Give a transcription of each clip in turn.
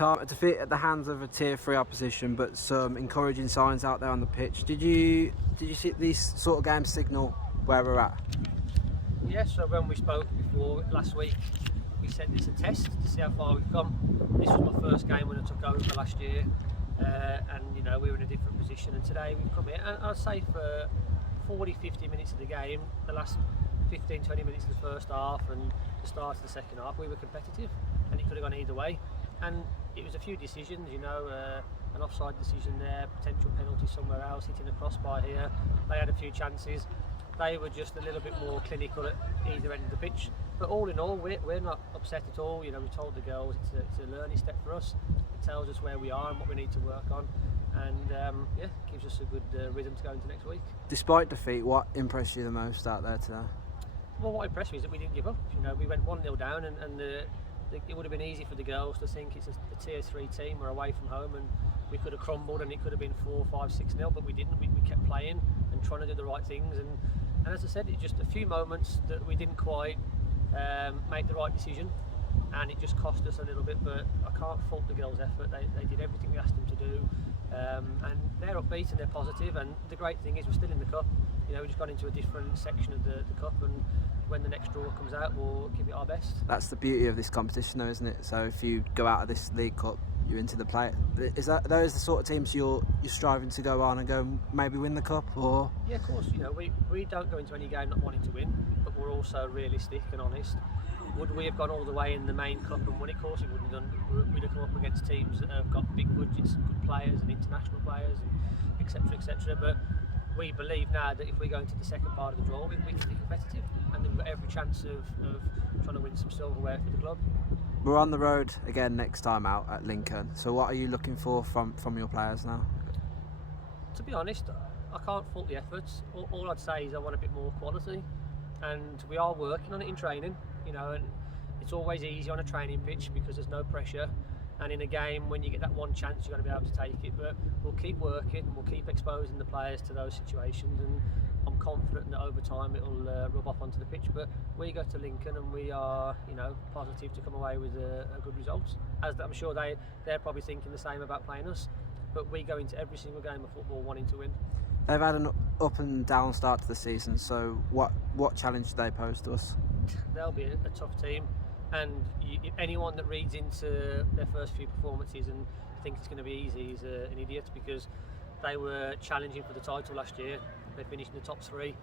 Tom, a defeat at the hands of a Tier 3 opposition, but some encouraging signs out there on the pitch. Did you see these sort of games signal where we're at? Yeah, so when we spoke before last week, we said it's a test to see how far we've come. This was my first game when I took over last year, and you know, we were in a different position, and today we've come here, and I'd say for 40-50 minutes of the game, the last 15-20 minutes of the first half and the start of the second half, we were competitive, and it could have gone either way. And it was a few decisions, you know, an offside decision there, potential penalty somewhere else, hitting a crossbar here. They had a few chances. They were just a little bit more clinical at either end of the pitch. But all in all, we're not upset at all. You know, we told the girls it's a learning step for us. It tells us where we are and what we need to work on. And yeah, gives us a good rhythm to go into next week. Despite defeat, what impressed you the most out there today? Well, what impressed me is that we didn't give up. You know, we went 1-0 down, and it would have been easy for the girls to think it's a Tier 3 team, we're away from home, and we could have crumbled and it could have been 4-5-6-0, but we didn't. We kept playing and trying to do the right things, and as I said, it's just a few moments that we didn't quite make the right decision, and it just cost us a little bit, but I can't fault the girls' effort. They did everything we asked them to do, and they're upbeat and they're positive, and the great thing is we're still in the cup. You know, we've just gone into a different section of the cup, and when the next draw comes out, we'll give it our best. That's the beauty of this competition though, isn't it? So if you go out of this League Cup, you're into the play. Is that those the sort of teams you're striving to go on and go maybe win the cup, or? Yeah, of course. You know, we don't go into any game not wanting to win, but we're also realistic and honest. Would we have gone all the way in the main cup and won it? Of course we wouldn't have done. We'd have come up against teams that have got big budgets, good players and international players, and etc, etc. But we believe now that if we go into the second part of the draw, we can be competitive, and we've got every chance of trying to win some silverware for the club. We're on the road again next time out at Lincoln, so what are you looking for from your players now? To be honest, I can't fault the efforts. All I'd say is I want a bit more quality, and we are working on it in training, you know, and it's always easy on a training pitch because there's no pressure, and in a game when you get that one chance you've got to be able to take it, but we'll keep working, we'll keep exposing the players to those situations, and I'm confident that over time it'll rub off onto the pitch. But we go to Lincoln and we are, you know, positive to come away with a good result, as I'm sure they're probably thinking the same about playing us, but we go into every single game of football wanting to win. They've had an up and down start to the season, so what challenge do they pose to us? They'll be a tough team, and anyone that reads into their first few performances and thinks it's going to be easy is an idiot, because they were challenging for the title last year. They finished in the top 3,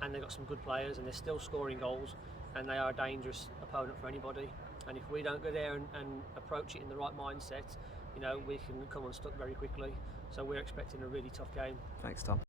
and they've got some good players, and they're still scoring goals, and they are a dangerous opponent for anybody. And if we don't go there and approach it in the right mindset, you know, we can come unstuck very quickly. So we're expecting a really tough game. Thanks, Tom.